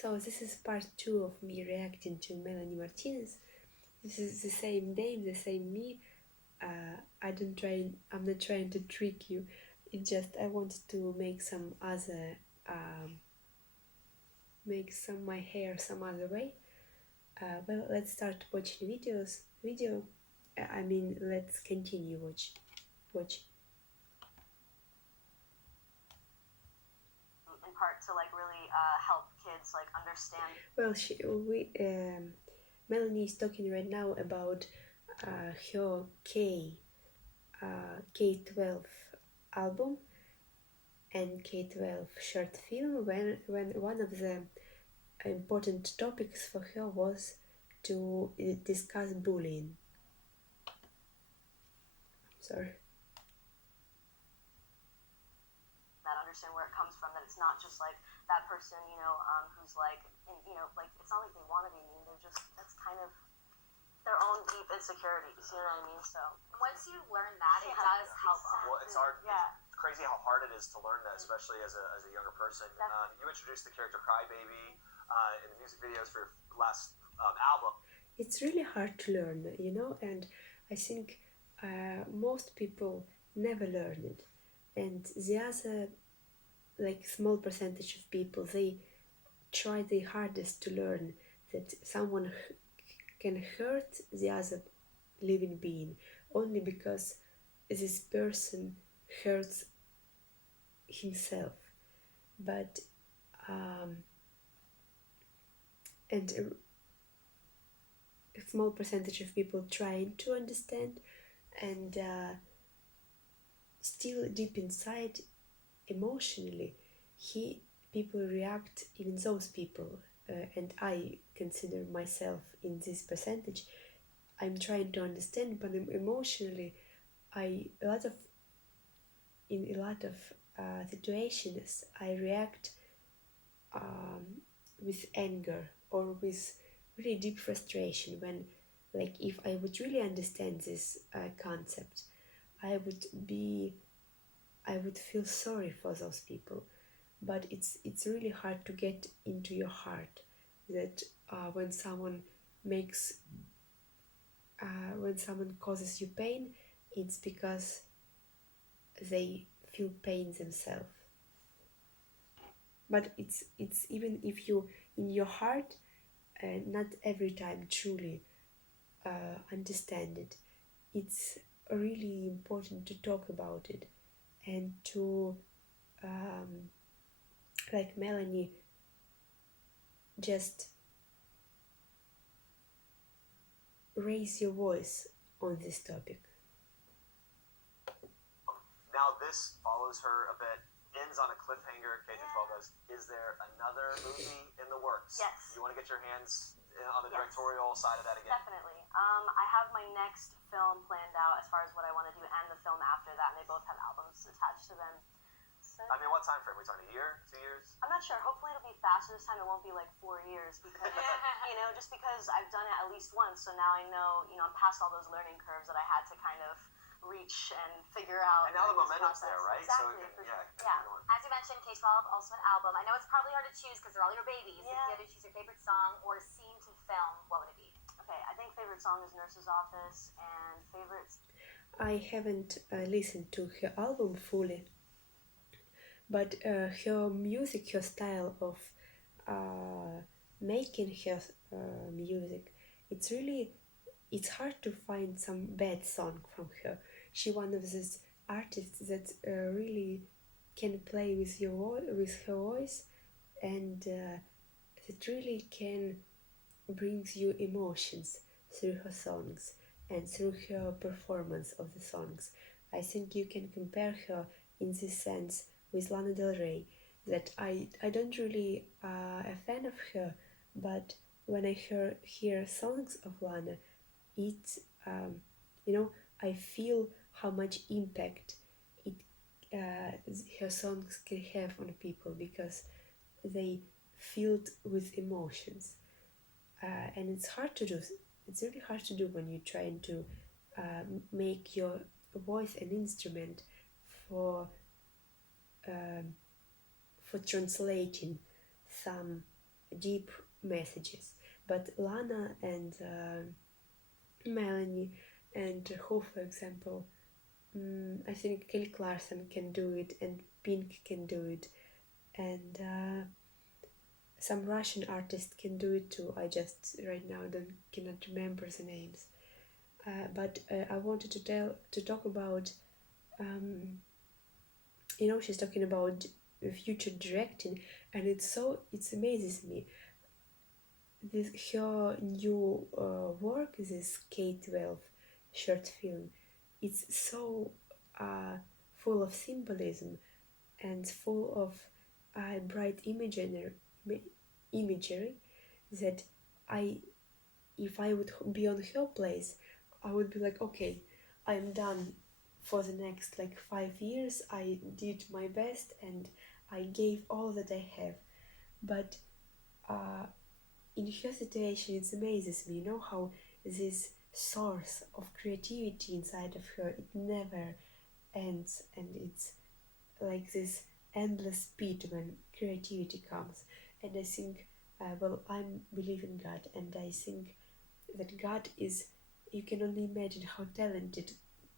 So this is part 2 of me reacting to Melanie Martinez. This is the same name, the same me. I'm not trying to trick you. It's just I wanted to make some other, make some my hair some other way. Well, let's start watching video. I mean, let's continue watch. In part to like really help kids like understand. Well, Melanie is talking right now about her K-12 album and K-12 short film when one of the important topics for her was to discuss bullying. Sorry. That understand where it comes from, that it's not just like that person, who's like, like it's not like they want to be mean, they're just, that's kind of their own deep insecurities, you know what I mean? So once you learn that, it does help. Well, it's hard. Yeah. It's crazy how hard it is to learn that, especially as a younger person. You introduced the character Crybaby in the music videos for your last album. It's really hard to learn, and I think most people never learn it. And the other, like, small percentage of people, they try their hardest to learn that someone can hurt the other living being only because this person hurts himself. But and a small percentage of people trying to understand, and still deep inside, emotionally, people react. Even those people, and I consider myself in this percentage. I'm trying to understand, but emotionally, in a lot of situations, I react with anger or with really deep frustration. When, like, if I would really understand this concept, I would feel sorry for those people. But it's really hard to get into your heart that when someone causes you pain, it's because they feel pain themselves. But it's even if you in your heart not every time truly understand it, it's really important to talk about it and to like Melanie, just raise your voice on this topic. Now this follows her a bit, ends on a cliffhanger. K-12 does. Is there another movie in the works? Yes. You want to get your hands on the directorial side of that again? Definitely. I have my next film planned out as far as what I want to do and the film after that, and they both have albums attached to them. So, I mean, what time frame? Are we talking a year, 2 years? I'm not sure. Hopefully it'll be faster this time. It won't be like 4 years because, just because I've done it at least once. So now I know, I'm past all those learning curves that I had to kind of reach and figure out. And now the momentum's there, right? Exactly. So As you mentioned, K-12, also an album. I know it's probably hard to choose because they're all your babies. Yeah. If you had to choose your favorite song or scene to film, what would it be? Okay, I think favorite song is Nurse's Office, and favorites. I haven't listened to her album fully, but her music, her style of making her music, it's hard to find some bad song from her. She one of these artists that really can play with with her voice, and that really can brings you emotions through her songs and through her performance of the songs. I think you can compare her in this sense with Lana Del Rey, that I don't really a fan of her, but when I hear songs of Lana, it I feel how much impact her songs can have on people because they filled with emotions, and it's hard to do. It's really hard to do when you're trying to make your voice an instrument for translating some deep messages. But Lana and Melanie and who, for example, I think Kelly Clarkson can do it, and Pink can do it, and some Russian artists can do it too. I just right now cannot remember the names. But I wanted to talk about, she's talking about future directing, and it amazes me. This her new work, this K-12 short film, it's so full of symbolism and full of bright imagery that I, if I would be on her place, I would be like, okay, I'm done for the next like 5 years. I did my best and I gave all that I have. But in her situation, it amazes me, how this source of creativity inside of her, it never ends, and it's like this endless speed when creativity comes. And I think, I believe in God, and I think that God is, you can only imagine how talented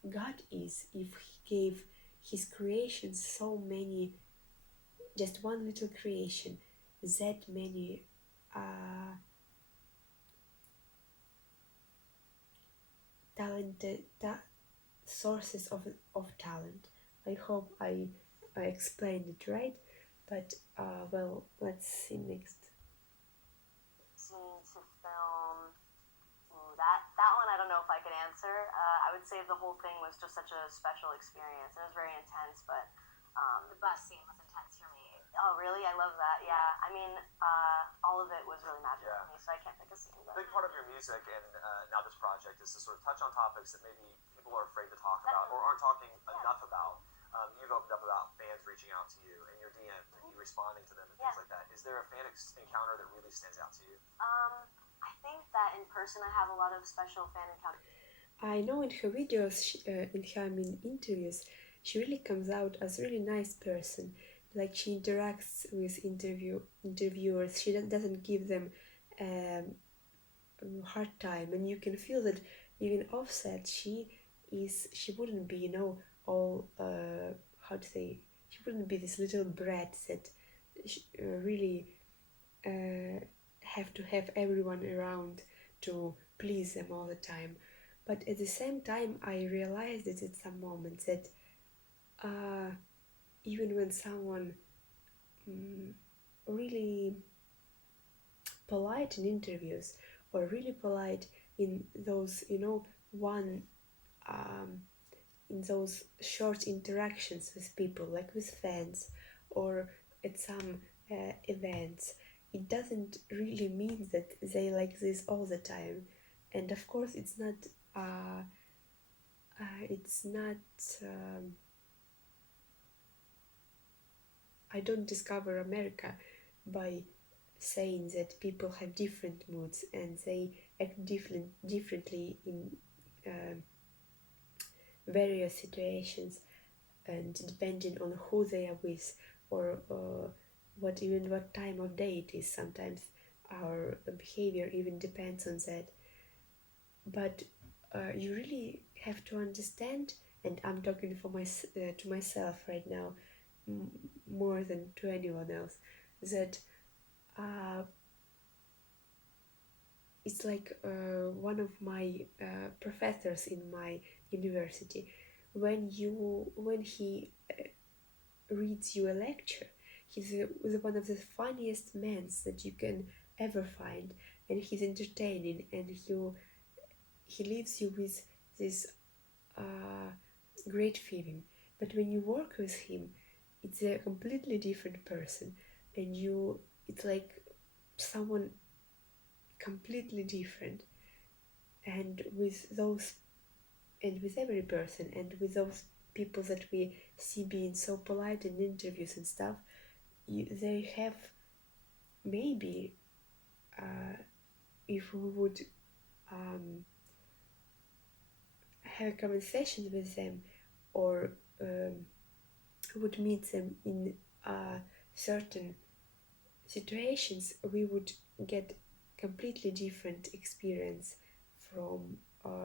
God is if He gave His creations so many, just one little creation, that many talented sources of talent. I hope I explained it right, but let's see next. Scene to film. That one I don't know if I could answer. I would say the whole thing was just such a special experience. It was very intense, but The bus scene was intense for me. oh really? I love that. Yeah. I mean, all of it was really magical for me, so I can't pick a scene. A big part of your music and now this project is to sort of touch on topics that maybe people are afraid to talk about or aren't talking enough about. You've opened up about fans reaching out to you and your DMs and you responding to them and things like that. Is there a fan encounter that really stands out to you? I think that in person I have a lot of special fan encounters. I know in her videos, in her interviews, she really comes out as a really nice person. Like she interacts with interviewers. She doesn't give them hard time, and you can feel that even Offset, she wouldn't be, all how to say, she wouldn't be this little brat that really have to have everyone around to please them all the time. But at the same time, I realized it at some moments that even when someone really polite in interviews or really polite in those, one in those short interactions with people, like with fans or at some events, it doesn't really mean that they like this all the time. And of course, it's not. I don't discover America by saying that people have different moods and they act differently in various situations, and depending on who they are with or what time of day it is. Sometimes our behavior even depends on that. But you really have to understand, and I'm talking to myself right now, more than to anyone else, that it's like one of my professors in my university, when he reads you a lecture, he's one of the funniest men that you can ever find, and he's entertaining, and he leaves you with this great feeling. But when you work with him, it's a completely different person, and it's like someone completely different. And with every person, and with those people that we see being so polite in interviews and stuff, they have maybe, if we would have a conversation with them, or would meet them in certain situations, we would get completely different experience from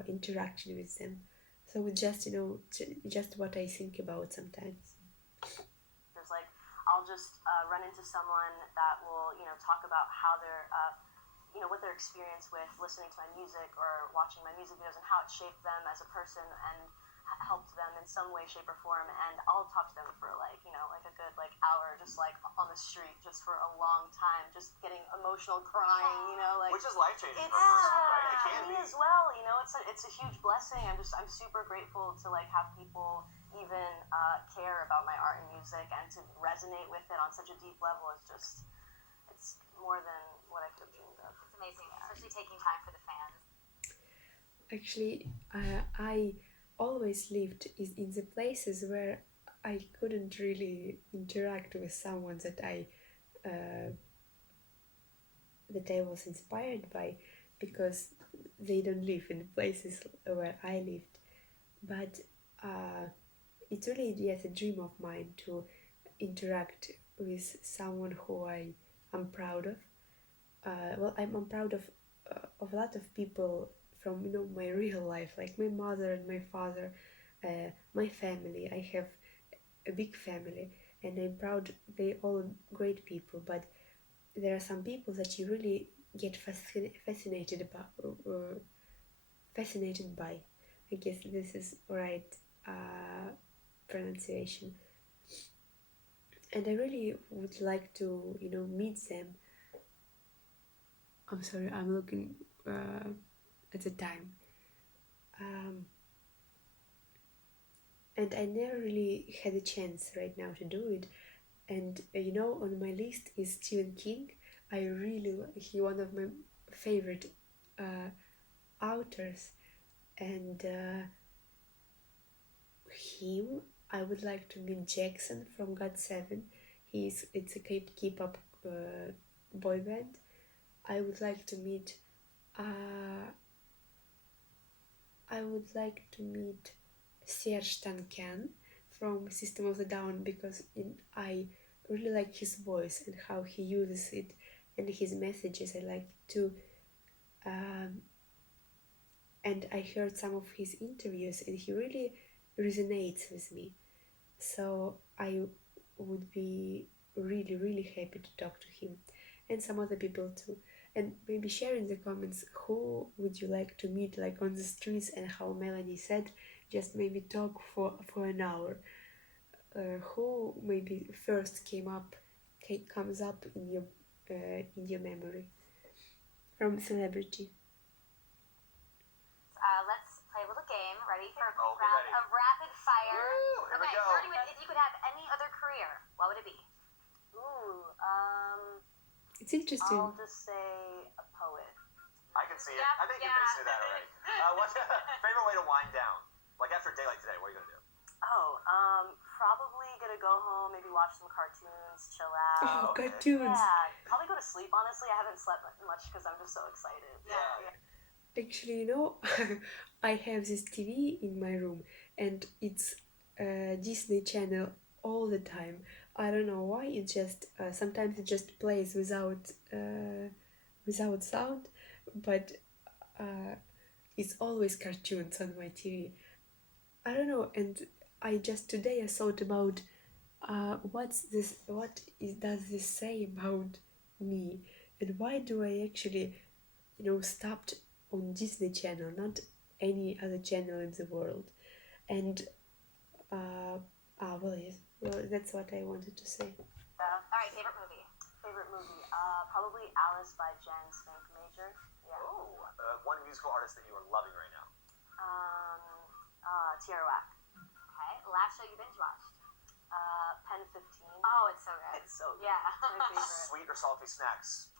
interaction with them. So just just what I think about sometimes. There's like, I'll just run into someone that will, talk about how they're, what their experience with listening to my music or watching my music videos and how it shaped them as a person and helped them in some way, shape, or form. And I'll talk to them for like a good hour, just like on the street, just for a long time, just getting emotional, crying, Which is life changing for a person, right? It can me be. as well. It's a huge blessing. I'm super grateful to like have people even care about my art and music and to resonate with it on such a deep level. It's more than what I could have dreamed of. It's amazing, especially taking time for the fans. Actually, I always lived in the places where I couldn't really interact with someone that I was inspired by, because they don't live in the places where I lived. But it's really, yes, a dream of mine to interact with someone who I am proud of. I'm proud of a lot of people from my real life, like my mother and my father, my family. I have a big family, and I'm proud. They all great people, but there are some people that you really get fascinated by. I guess this is right pronunciation. And I really would like to meet them. I'm sorry, I'm looking at the time. And I never really had a chance right now to do it. And on my list is Stephen King. He one of my favorite authors, and him. I would like to meet Jackson from GOT7. It's a K-pop boy band. I would like to meet Serge Tankian from System of a Down, because I really like his voice and how he uses it, and his messages I like too. And I heard some of his interviews and he really resonates with me. So I would be really, really happy to talk to him, and some other people too. And maybe share in the comments who would you like to meet, like on the streets, and how Melanie said, just maybe talk for an hour. Who maybe first comes up in your memory from celebrity? Let's play a little game. Ready for a Oh, quick round ready. of rapid fire? Woo, here we Okay, go. starting with, if you could have any other career, what would it be? Ooh, It's interesting. I'll just say a poet. I can see it. Yep, I think you yeah. can see that already. What's your favorite way to wind down? Like after a day like today, what are you going to do? Probably gonna go home, maybe watch some cartoons, chill out. Oh, okay. cartoons. Yeah, probably go to sleep, honestly. I haven't slept much because I'm just so excited. Yeah. Actually, I have this TV in my room, and it's Disney Channel all the time. I don't know why. It just sometimes it just plays without sound, but it's always cartoons on my TV. I don't know, and I just today I thought about what's this? Does this say about me, and why do I actually stopped on Disney Channel, not any other channel in the world? And well, yes, well, that's what I wanted to say. All right, favorite movie? Favorite movie? Probably Alice by Jen Spank Major. Yeah. Oh, one musical artist that you are loving right now. Tierra Whack. Okay, last show you binge watched? Pen 15. Oh, it's so good. It's so good. Yeah. My favorite. Sweet or salty snacks?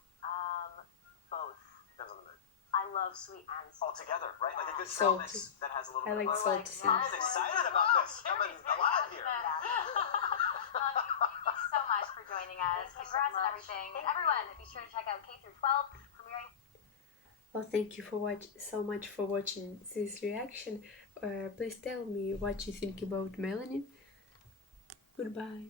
Both. Depends on the mood. I love sweet and All together, right? Like a good Salty. trail mix that has a little I bit like of salty I'm snacks. excited about this. Coming alive here. Thank you so much for joining us. Thank you so Congrats on much. everything. Thank And everyone, be sure to check out K-12 premiering. Well, thank you so much for watching this reaction. Please tell me what you think about Melanie. Goodbye.